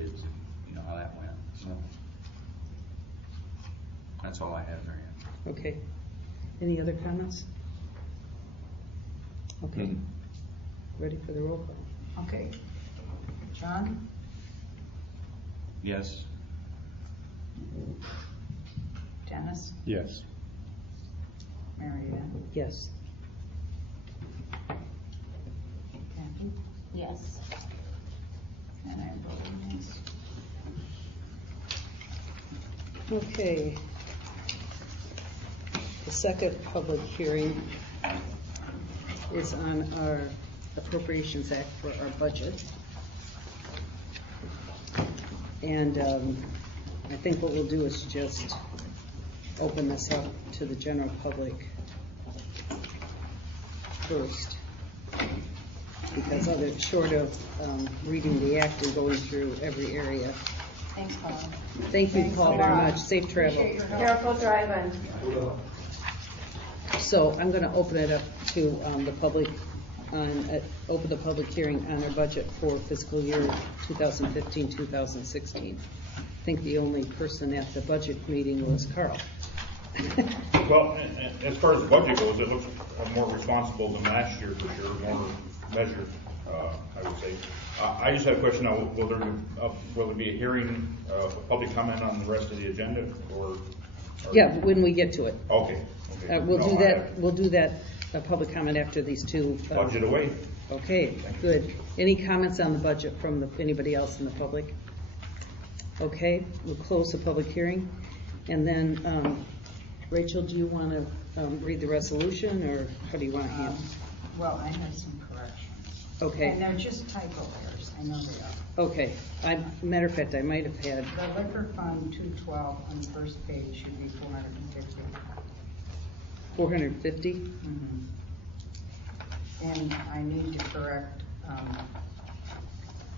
bids, you know, how that went, so. That's all I have, Mary Ann. Okay. Any other comments? Okay. Ready for the roll call? Okay. John? Yes. Dennis? Yes. Mary Ann? Yes. Kathy? Yes. And I'm voting yes. Okay. The second public hearing is on our Appropriations Act for our budget. And I think what we'll do is just open this up to the general public first. Because other, short of reading the act and going through every area. Thanks, Paul. Thank you, Thanks Paul, a very lot. much. Safe travel. Careful driving. So I'm going to open it up to the public, open the public hearing on our budget for fiscal year 2015-2016. I think the only person at the budget meeting was Carl. Well, as far as the budget goes, it looks more responsible than last year for sure, more measured, I would say. I just have a question now, will there be a hearing, public comment on the rest of the agenda, or? Yeah, when we get to it. Okay. We'll do that public comment after these two. Budget away. Okay, good. Any comments on the budget from anybody else in the public? Okay, we'll close the public hearing. And then, Rachel, do you want to read the resolution, or how do you want to handle it? Well, I have some corrections. Okay. And they're just typo errors. I know they are. Okay. Matter of fact, I might have had. The liquor fund 212 on the first page should be 450. 450? Mm-hmm. And I need to correct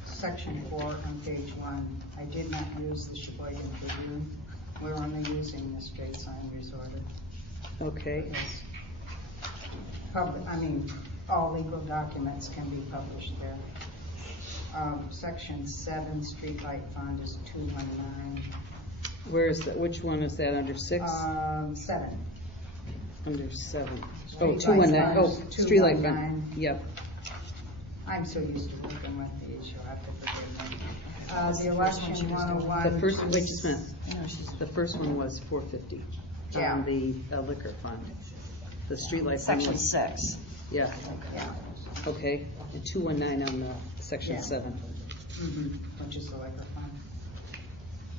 section 4 on page 1. I did not use the Sheboygan Tribune. We're only using the straight sign resorted. Okay. All legal documents can be published there. Section 7, streetlight fund is 219. Where is that? Which one is that? Under 6? 7. Under 7. Streetlight Oh, 219. Oh, fund, streetlight 219. fund. Yep. I'm so used to working with these, you'll have to forgive me. The election 101. The first, wait just a minute. The first one was 450 Yeah. on the liquor fund. The streetlight fund Section was 6. Yeah. Yeah. Okay. And 219 on the section Yeah. 7. Mm-hmm. Which is the liquor fund.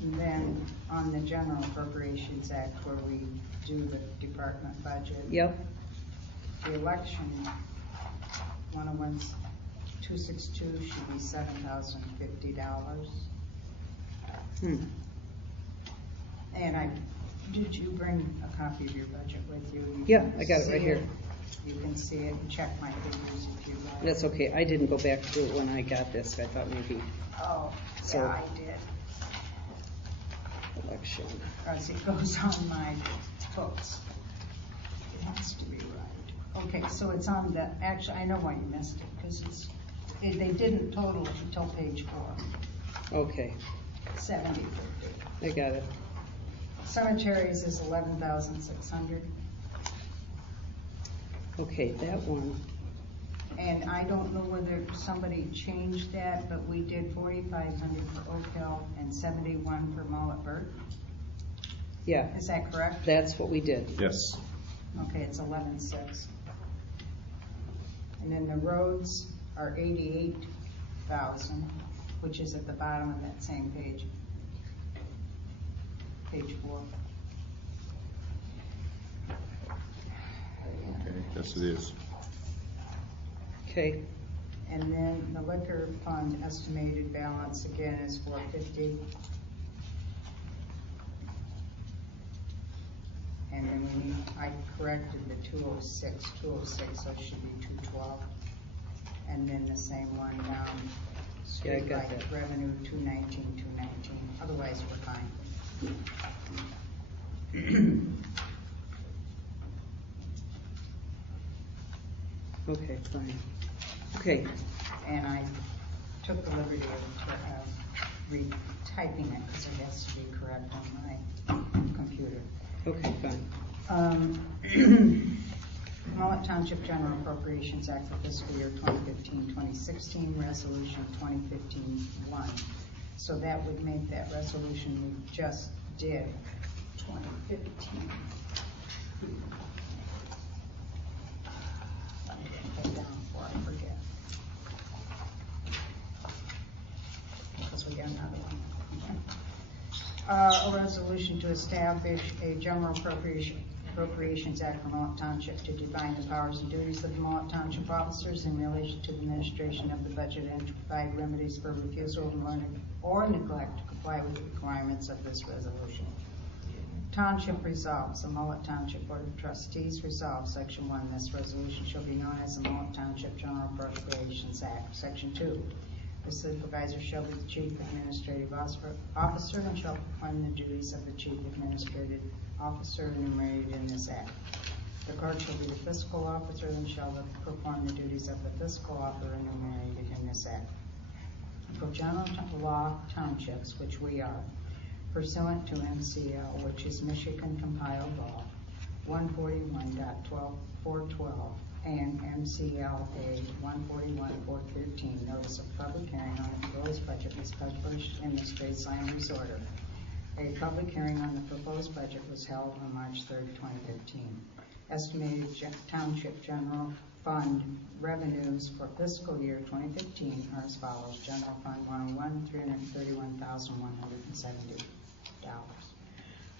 And then on the General Appropriations Act, where we do the department budget. Yep. The election 101-262 should be $7,050. And did you bring a copy of your budget with you? Yeah, I got it right here. You can see it and check my figures if you like. That's okay. I didn't go back through it when I got this. I thought maybe Oh, So- yeah, I did. election. Because it goes on my books. It has to be right. Okay, so it's on the, actually, I know why you missed it, because they didn't total it until page 4. Okay. 70/50. I got it. Cemeteries is 11,600. Okay, that one. And I don't know whether somebody changed that, but we did 4,500 for Oak Hill and 71 for Mullett. Yeah, Is that correct? that's what we did. Yes. Okay, it's 11,600. And then the roads are 88,000, which is at the bottom of that same page. Page 4. Okay. Yes, it is. Okay. And then the liquor fund estimated balance again is 450. And then I corrected the 206, so it should be 212. And then the same one down, Yeah, I got streetlight that. revenue 219. Otherwise, we're fine. Okay, fine. Okay. And I took the liberty to have retyping it because it has to be correct on my computer. Okay, fine. Mullet Township General Appropriations Act for fiscal year 2015-2016, resolution 2015-1. So that would make that resolution we just did 2015. Let me put it down before I forget. Because we got another one. A resolution to establish a general appropriations act for Mullet Township to define the powers and duties of the Mullet Township officers in relation to the administration of the budget and to provide remedies for refusal or neglect to comply with the requirements of this resolution. Township resolves, the Mullet Township Board of Trustees resolves, Section 1, this resolution shall be known as the Mullet Township General Appropriations Act. Section 2, the supervisor shall be the chief administrative officer and shall perform the duties of the chief administrative officer enumerated in this act. The clerk shall be the fiscal officer and shall perform the duties of the fiscal officer enumerated in this act. For general law townships, which we are, pursuant to MCL, which is Michigan Compiled Law 141.412 and MCLA 141.413, notice of public hearing on the proposed budget was published in the Straits Line Resorter. A public hearing on the proposed budget was held on March 3rd, 2015. Estimated Township General Fund revenues for fiscal year 2015 are as follows. General Fund 101, $331,170.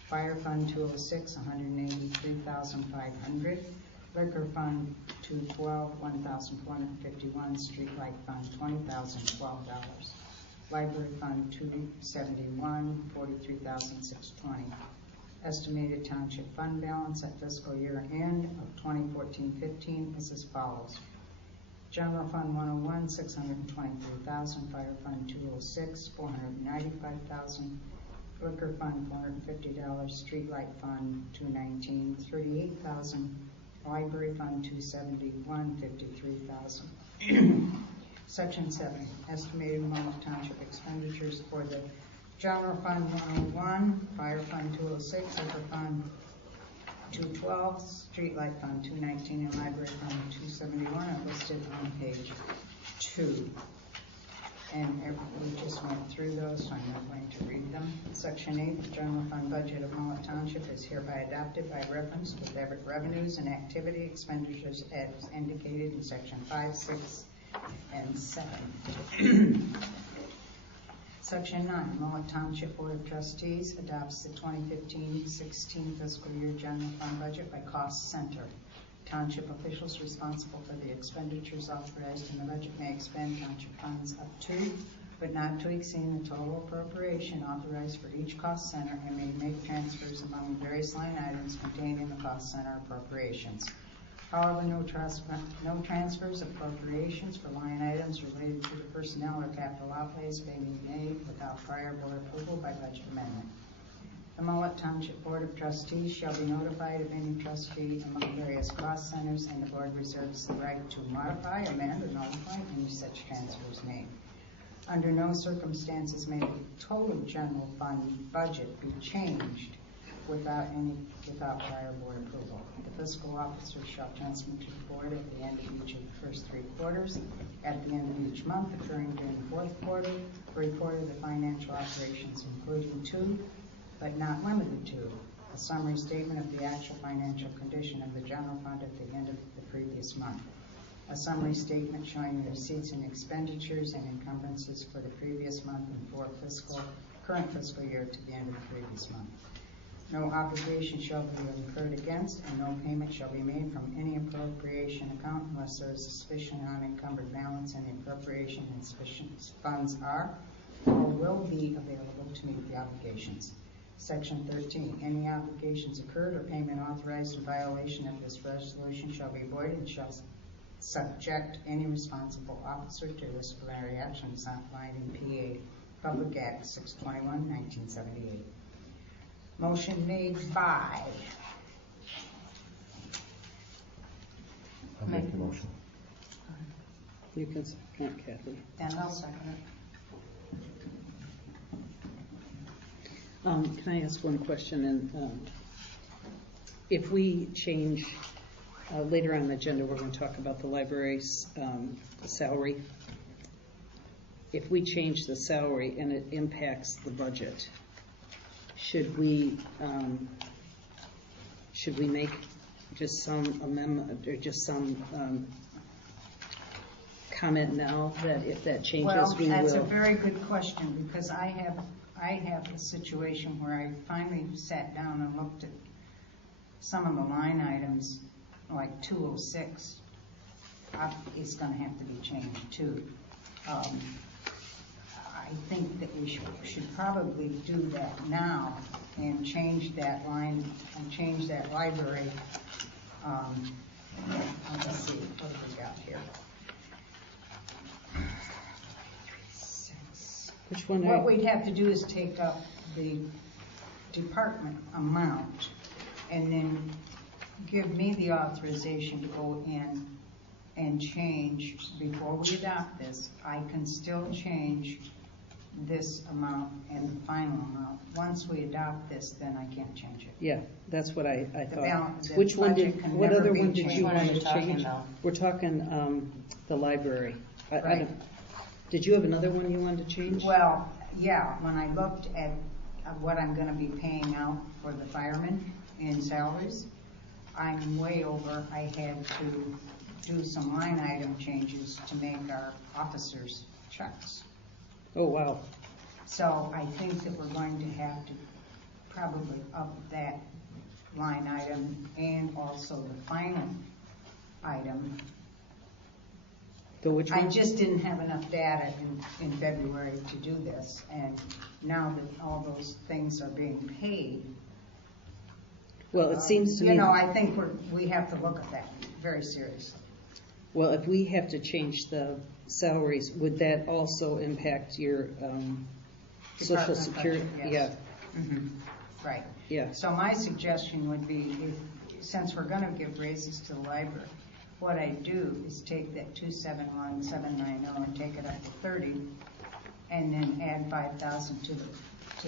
Fire Fund 206, $183,500. Liquor Fund 212, $1,451. Streetlight Fund $20,012. Library Fund 271, $43,620. Estimated Township Fund balance at fiscal year end of 2014-15 is as follows. General Fund 101, $623,000. Fire Fund 206, $495,000. Liquor Fund $450. Streetlight Fund 219, $38,000. Library Fund 271, $53,000. Section 7, estimated Mullet Township expenditures for the General Fund 101, Fire Fund 206, Liquor Fund 212, Streetlight Fund 219, and Library Fund 271 are listed on page 2. And we just went through those, so I'm not going to read them. Section 8, the General Fund budget of Mullet Township is hereby adopted by reference to the revenues and activity expenditures as indicated in Section 5, 6, and 7. Section 9, Mullet Township Board of Trustees adopts the 2015-16 fiscal year general fund budget by cost center. Township officials responsible for the expenditures authorized in the budget may expend township funds up to, but not to exceed the total appropriation authorized for each cost center and may make transfers among various line items contained in the cost center appropriations. However, no transfers of appropriations for line items related to the personnel or capital outlays may be made without prior board approval by budget amendment. The Mullet Township Board of Trustees shall be notified of any trustee among various cost centers, and the board reserves the right to modify, amend, or nullify any such transfers made. Under no circumstances may the total general fund budget be changed without prior board approval. The fiscal officer shall transmit to the board at the end of each of the first 3 quarters, at the end of each month occurring during the 4th quarter, a report of the financial operations, including to, but not limited to, a summary statement of the actual financial condition of the general fund at the end of the previous month, a summary statement showing the receipts and expenditures and encumbrances for the previous month and for current fiscal year to the end of the previous month. No obligation shall be incurred against, and no payment shall be made from any appropriation account unless there is a sufficient unencumbered balance and the appropriation and sufficient funds are or will be available to meet the obligations. Section 13, any obligations incurred or payment authorized in violation of this resolution shall be voided and shall subject any responsible officer to disciplinary action as outlined in PA Public Act 621, 1978. Motion made by. I'll make the motion. You can second, Kathy. And I'll second it. Can I ask one question? And if we change, later on the agenda, we're going to talk about the library's salary. If we change the salary and it impacts the budget, should we make just some amendment or just some comment now that if that changes, we will? Well, that's a very good question, because I have a situation where I finally sat down and looked at some of the line items, like 206. It's going to have to be changed too. I think that we should probably do that now and change that line and change that library. Let's see, what have we got here? Which one? What we'd have to do is take up the department amount and then give me the authorization to go in and change. Before we adopt this, I can still change this amount and the final amount. Once we adopt this, then I can't change it. Yeah, that's what I thought. The Which one budget did? can What never other be one did changed. you Which one want are to you talking change? about? We're talking the library. I Right. don't, did you have another one you wanted to change? Well, yeah, when I looked at what I'm going to be paying out for the firemen in salaries, I'm way over. I had to do some line item changes to make our officers' checks. Oh, wow. So I think that we're going to have to probably up that line item and also the final item. The which one? I just didn't have enough data in February to do this, and now that all those things are being paid. Well, it seems to me. I think we have to look at that very seriously. Well, if we have to change the salaries, would that also impact your Social Department Security? budget, yes. Mm-hmm. Right. Yeah. So my suggestion would be, since we're going to give raises to the library, what I do is take that 271,790 and take it up to 30, and then add 5,000 to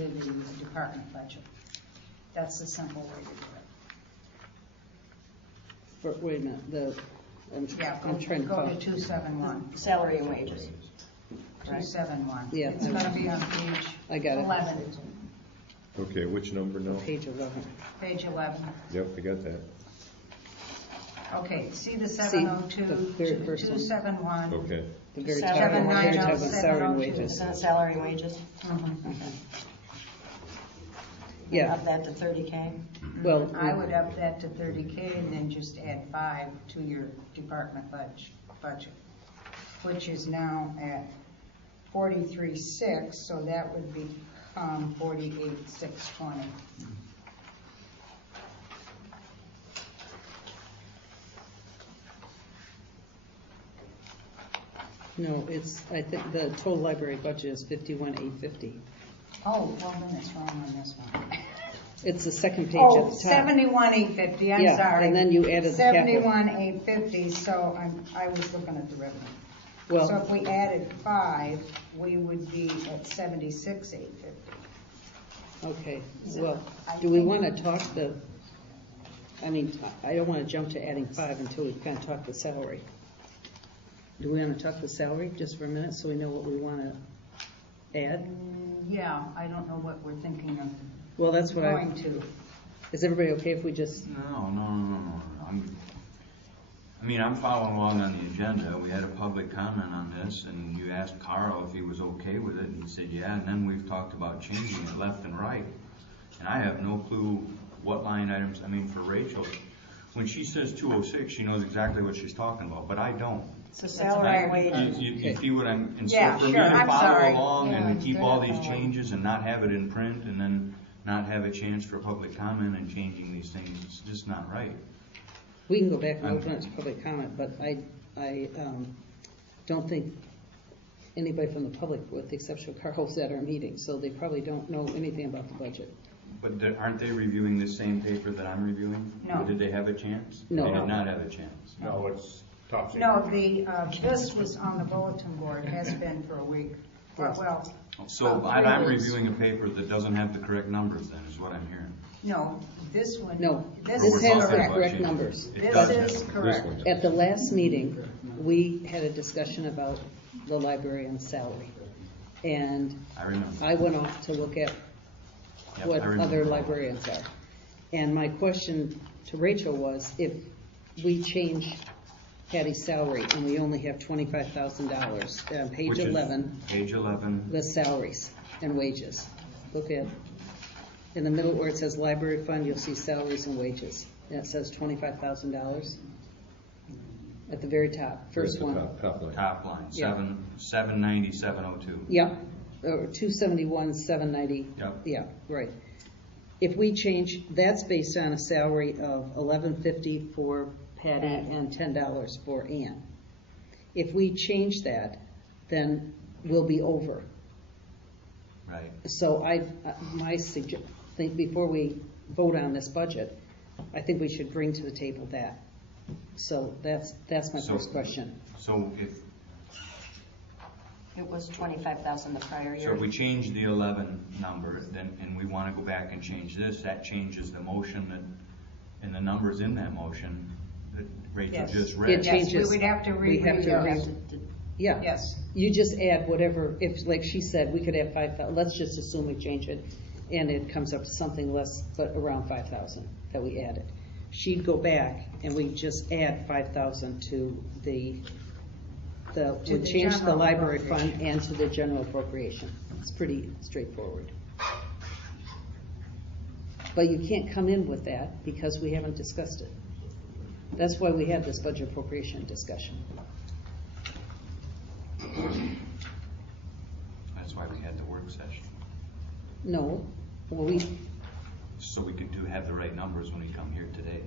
the department budget. That's the simple way to do it. Wait a minute. Yeah, I'm trying to go call. to 271. Salary and wages. 271. Yeah. It's going to be on page I got it. 11. Okay, which number now? Page 11. Page 11. Yep, I got that. Okay, see the 702, the very first one. 271. Okay. The very top Salary one. and Very top wages. one, salary and 702. wages. Isn't it salary and wages? Mhm. Yeah. Up that to 30K? Well, I would up that to 30K and then just add 5 to your department budget, which is now at 43,600, so that would become 48,620. no, I think the total library budget is 51,850. Oh, well, then it's wrong on this one. It's the second page Oh, at the top. 71,850, I'm Yeah, sorry. and then you added the capital. 71,850, so I was looking at the revenue. So Well, if we added 5, we would be at 76,850. okay, Is it- well, I do we think- want to talk I don't want to jump to adding 5 until we've kind of talked the salary. Do we want to talk the salary just for a minute so we know what we want to add? Yeah, I don't know what we're thinking of Well, that's what going to. is everybody okay if we just, No. I'm following along on the agenda. We had a public comment on this, and you asked Carl if he was okay with it, and he said, yeah, and then we've talked about changing it left and right. And I have no clue what line items, for Rachel, when she says 206, she knows exactly what she's talking about, but I don't. It's a salary and Right. wages. You see what and so Yeah, for me sure. to I'm follow sorry. along Yeah, and keep good all at these following. changes and not have it in print and then not have a chance for public comment and changing these things, it's just not right. we can go back and open it to public comment, but I don't think anybody from the public, with the exception of Carl, was at our meeting, so they probably don't know anything about the budget. But aren't they reviewing the same paper that I'm reviewing? No. Or did they have a chance? No. They did not have a chance. No, it's top secret. No, this was on the bulletin board, has been for a week. Well, So I'm reviewing a paper that doesn't have the correct numbers then, is what I'm hearing. no, this one. No, This this is has the correct. correct numbers. It This does is have- correct. one. At the last meeting, we had a discussion about the librarian's salary. And I remember. I went off to look at Yep, what I remember. other librarians are. And my question to Rachel was, if we change Patty's salary and we only have $25,000, on page Which is 11, Page 11, the salaries and wages. Look at, in the middle where it says library fund, you'll see salaries and wages. And it says $25,000 at the very top, first one. Top line. top line, Yeah. 790,702. Yep, or 271, 790. Yep. Yeah, right. If we change, that's based on a salary of $11.50 for Patty and $10 for Ann. If we change that, then we'll be over. Right. So think before we vote on this budget, I think we should bring to the table that. So that's my So- first question. So if, It was 25,000 the prior so year. if we change the 11 number, then, and we want to go back and change this, that changes the motion and the numbers in that motion that Rachel Yes. just It read. Yes, changes. we would have to We have to reread re- it. Yeah. Yes. You just add whatever, if, like she said, we could have 5,000, let's just assume we change it, and it comes up to something less, but around 5,000 that we added. She'd go back, and we just add 5,000 to we the change the general library fund appropriation. and to the general appropriation. It's pretty straightforward. But you can't come in with that because we haven't discussed it. That's why we had this budget appropriation discussion. That's why we had the work session. No, well, So we can have the right numbers when we come here today.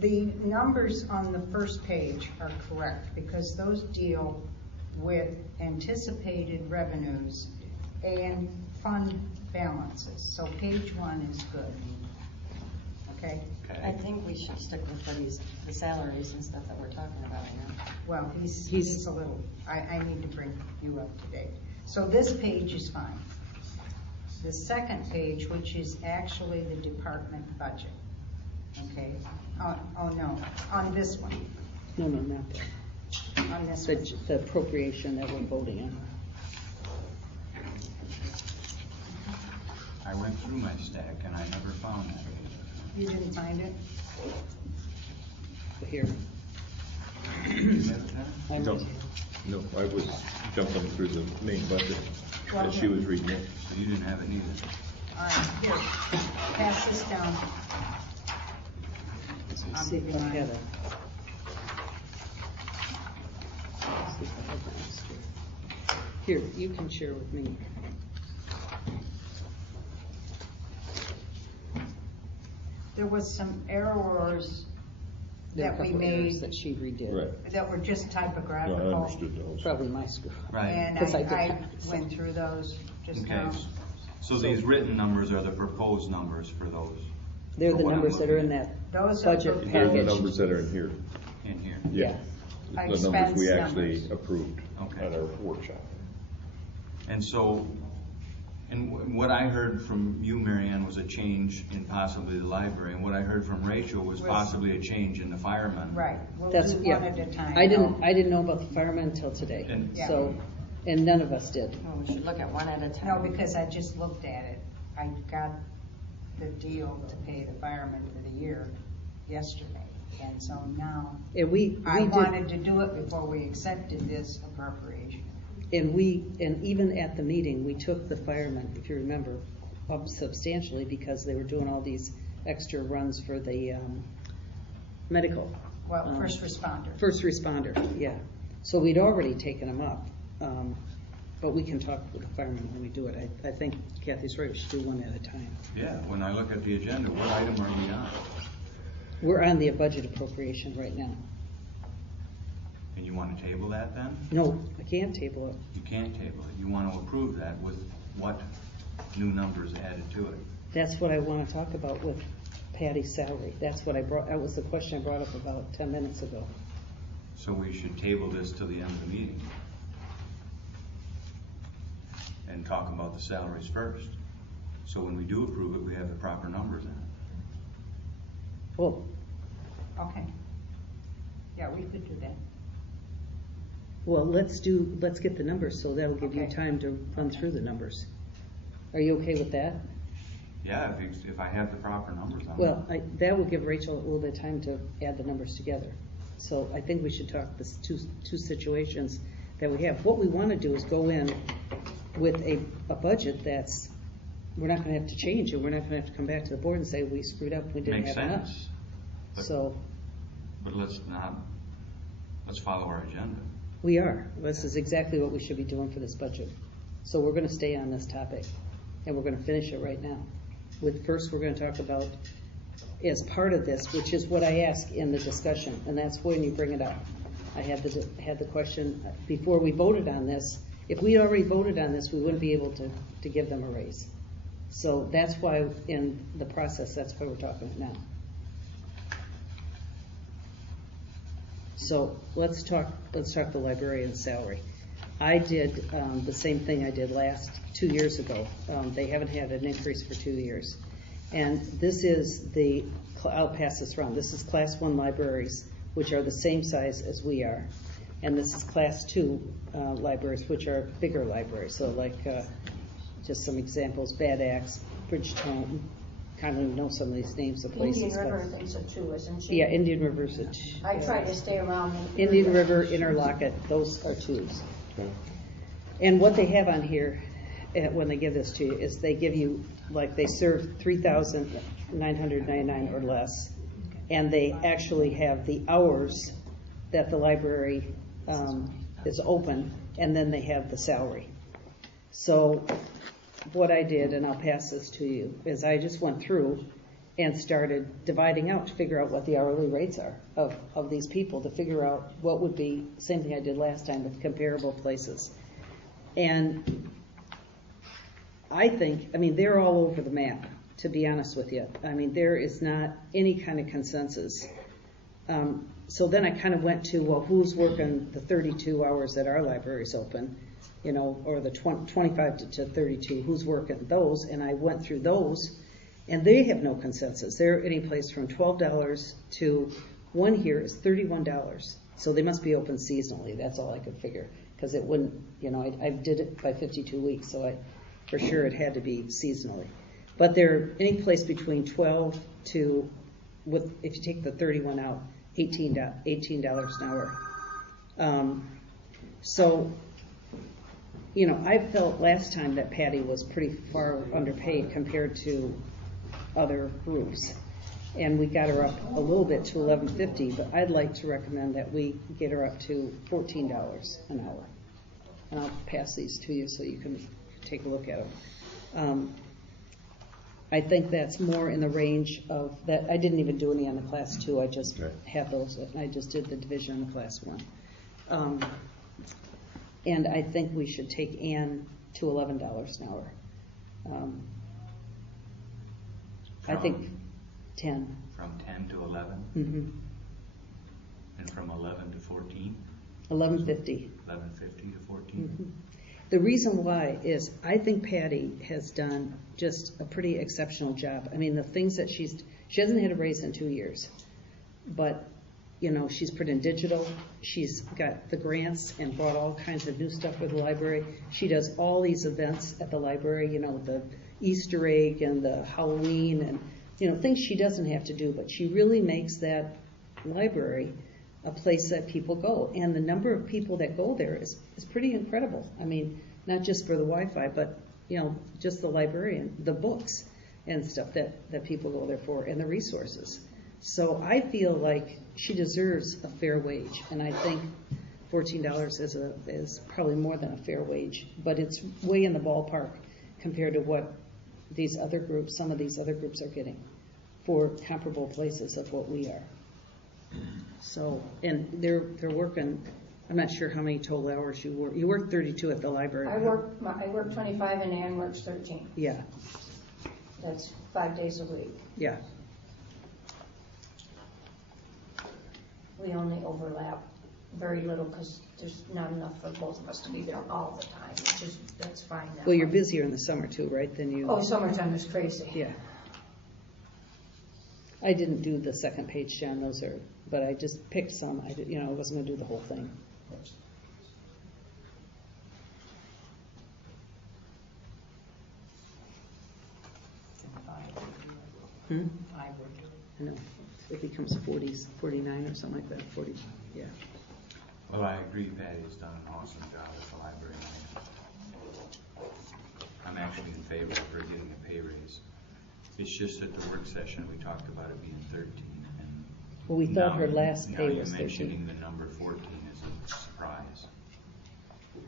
The numbers on the first page are correct because those deal with anticipated revenues and fund balances. So page 1 is good. Okay? I Okay. think we should stick with the salaries and stuff that we're talking about right now. Well, he's a little, I need to bring you up to date. So this page is fine. The second page, which is actually the department budget, okay? Oh no, on this one, no, not that. on this one. The appropriation that we're voting on. I went through my stack and I never found that. You didn't find it? Here. You have that? I'm- No, I was jumping through the main budget as she was reading it. So you didn't have it either. All right, here, pass this down. I'll See give if you I mine. had it. See if I had that extra. Here, you can share with me. There was some errors There are a that we couple errors made that she redid. Right. that were just No, I typographical. understood those. Probably my screw. Right. And Because I did I that. went through those just Okay. now. So these written numbers are the proposed numbers for those They're For the what I'm numbers that are in looking that Those are budget proposed. They're the package. numbers that are in here. in here. Yeah. The numbers we Expense actually numbers. approved Okay. at our workshop. And so, what I heard from you, Mary Ann, was a change in possibly the library, and what I heard from Rachel was Was- possibly a change in the firemen. Right, we'll That's, do yeah. one at a time. I didn't know about the firemen until today, And- Yeah. so, and none of us did. Well, we should look at one at a No, time. because I just looked at it. I got the deal to pay the firemen for the year yesterday. And so now, And we I did, wanted to do it before we accepted this appropriation. and even at the meeting, we took the firemen, if you remember, up substantially because they were doing all these extra runs for the, medical. Well, first responder. First responder, yeah. So we'd already taken them up, but we can talk with the firemen when we do it. I think Kathy's right, we should do one at a time. Yeah, when I look at the agenda, what item are we on? We're on the budget appropriation right now. And you want to table that then? No, I can't table it. You can't table it. You want to approve that with what new numbers added to it? That's what I want to talk about with Patty's salary. That was the question I brought up about 10 minutes ago. So we should table this till the end of the meeting. and talk about the salaries first. So when we do approve it, we have the proper numbers in it. Well, Okay. Yeah, we could do that. let's get the numbers, so that'll give you Okay. time to run through the numbers. Are you okay with that? Yeah, if I have the proper numbers on it. Well, that will give Rachel a little bit of time to add the numbers together. So I think we should talk this two situations that we have. What we want to do is go in with a budget that's, we're not going to have to change it. We're not going to have to come back to the board and say we screwed up, we didn't Makes have enough. sense. But- But let's follow our agenda. We are. This is exactly what we should be doing for this budget. So we're going to stay on this topic, and we're going to finish it right now. First, we're going to talk about, as part of this, which is what I asked in the discussion, and that's when you bring it up. I had the question, before we voted on this, if we already voted on this, we wouldn't be able to give them a raise. So that's why, in the process, that's why we're talking now. So let's talk the librarian's salary. I did the same thing I did 2 years ago. They haven't had an increase for 2 years. And this is I'll pass this around. This is Class 1 libraries, which are the same size as we are. And this is Class 2 libraries, which are bigger libraries. So like, just some examples, Bad Axe, Bridgetown, I don't even know some of these names of places. Indian River thinks it too, isn't she? Yeah, Indian River's I try to stay around. Indian River, Interlocket, those are twos. Okay. And what they have on here, when they give this to you, is they give you, like, they serve 3,999 or less, and they actually have the hours that the library is open, and then they have the salary. So what I did, and I'll pass this to you, is I just went through and started dividing out to figure out what the hourly rates are of these people, to figure out what would be, same thing I did last time with comparable places. And I think, they're all over the map, to be honest with you. There is not any kind of consensus. So then I kind of went to, well, who's working the 32 hours that our library's open, or the 25 to 32, who's working those? And I went through those, and they have no consensus. They're any place from $12 to one here is $31. So they must be open seasonally. That's all I could figure, because it wouldn't, I did it by 52 weeks, so for sure it had to be seasonally. But they're any place between 12 to, if you take the 31 out, $18 an hour. So, I felt last time that Patty was pretty far underpaid compared to other groups. And we got her up a little bit to $11.50, but I'd like to recommend that we get her up to $14 an hour. And I'll pass these to you so you can take a look at them. I think that's more in the range of that. I didn't even do any on the Class 2. I just had those. I just did the division on the Class 1. And I think we should take Ann to $11 an hour. I think 10. From 10 to 11? Mm-hmm. And from 11 to 14? 11.50. 11.50 to 14? Mm-hmm. The reason why is I think Patty has done just a pretty exceptional job. The things that she hasn't had a raise in 2 years, but she's put in digital. She's got the grants and brought all kinds of new stuff for the library. She does all these events at the library, the Easter egg and the Halloween and, things she doesn't have to do, but she really makes that library a place that people go. And the number of people that go there is pretty incredible. Not just for the Wi-Fi, but, just the librarian, the books and stuff that people go there for, and the resources. So I feel like she deserves a fair wage, and I think $14 is probably more than a fair wage, but it's way in the ballpark compared to what some of these other groups are getting for comparable places of what we are. So, and they're working, I'm not sure how many total hours you work. You work 32 at the library. I work 25 and Ann works 13. Yeah. That's 5 days a week. Yeah. We only overlap very little, because there's not enough for both of us to be there all the time, which is, that's fine. that Well, you're way. busier in the summer too, right, than you? Oh, summertime is crazy. Yeah. I didn't do the second page, John, those are, but I just picked some, I wasn't gonna do the whole thing. Hmm? I would do I know, it becomes 49 or something like that, 40, yeah. Well, I agree, Patty's done an awesome job at the library. I'm actually in favor of her getting a pay raise. It's just at the work session, we talked about it being 13, and. Well, we thought her now- last pay Now was you're 13. mentioning the number 14 is a surprise.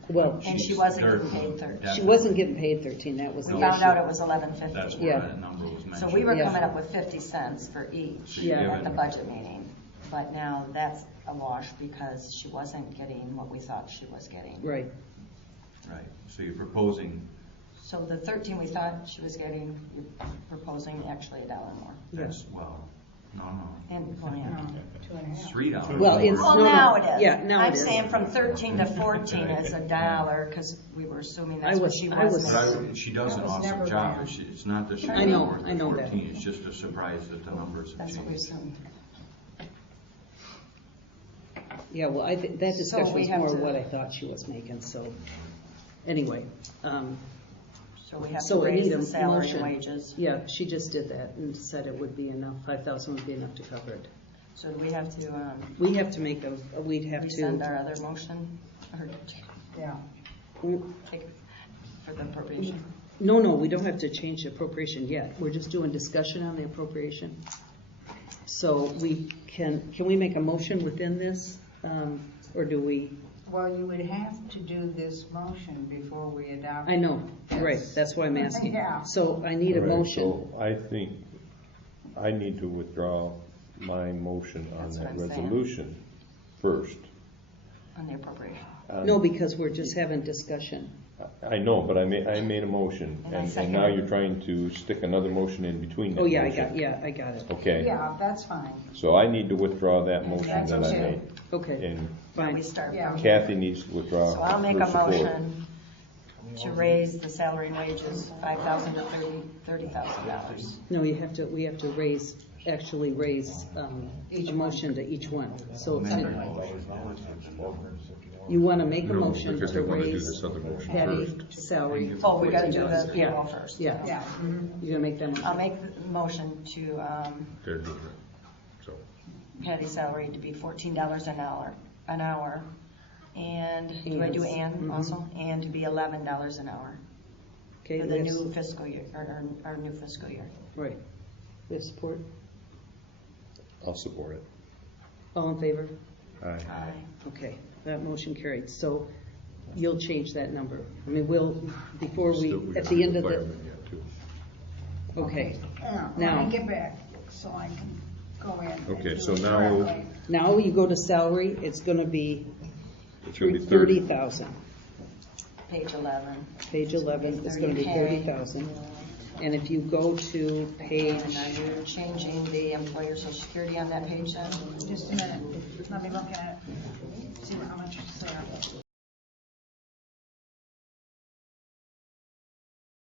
Well, And she She's wasn't getting 13, paid 13. she definitely. wasn't getting paid 13, that was We the found issue. out it was That's $11.50. where Yeah. that number was mentioned. So we were Yeah. coming up with 50 cents for each Yeah. at the budget meeting. But now that's a wash because she wasn't getting what we thought she was getting. Right, Right, so you're proposing, So the 13 we thought she was getting, you're proposing actually $1 more. that's, well, no, And, well, yeah. it's $3. Well, it's- Well, No, no. now it is. Yeah, now I'm it is. saying from 13 to 14 is $1 because we were assuming that's what she I was- was. But she does an That was awesome never job, bad. it's not that she's I know, worth I know that. 14, it's just a surprise that the numbers have That's what we changed. assumed. yeah, well, that So discussion we was have more to- what I thought she was making, so, anyway. So we have to So I raise need a the salary and motion. wages. Yeah, she just did that and said it would be enough, 5,000 would be enough to cover it. So do we have to We have to make we'd have resend to, our other motion? Or Yeah. take it for the appropriation? no, we don't have to change the appropriation yet. We're just doing discussion on the appropriation. So can we make a motion within this, or do we? Well, you would have to do this motion before we adopt. I know, right, that's why I'm asking. Yeah. So I need a All right, motion. So I think I need to withdraw my motion on That's that what I'm saying. resolution first. On the appropriation. No, because we're just having discussion. I know, but I made a motion, And I and second now it. you're trying to stick another motion in between that Oh, yeah, motion. I got it. Okay, Yeah, that's fine. so I need to withdraw that motion That's that I okay. made. Okay, And Where we fine. start Yeah. from. Kathy needs to withdraw So I'll make her a support. motion to raise the salary and wages $5,000 to $30,000. No, we have to actually raise a motion to each one. So you want to make a motion because to they wanna do raise this other motion Patty's first. salary. Oh, we gotta do the $14,000. Yeah. payroll first. Yeah, Yeah. you're gonna make that I'll motion. make the motion to They're doing it. So, Patty's salary to be $14 an hour. And, do I do and also? And to be $11 an hour Okay, for we the have new fiscal year, or our new fiscal year. right. We have support? I'll support it. All in favor? Aye. Aye. Okay, that motion carried. So you'll change that number. I mean, before Still, at gotta the do end of the, fireman yet, too. okay. When Now- I get back, so I can go in. and Okay, do so it now- correctly. Now you go to salary, it's gonna be It's gonna be 30. 30,000. Page 11. Page 11 is gonna be 30,000. And if you go to page, And are you changing the employer social security on that page then? Just a minute, let me look at it, see how much is there.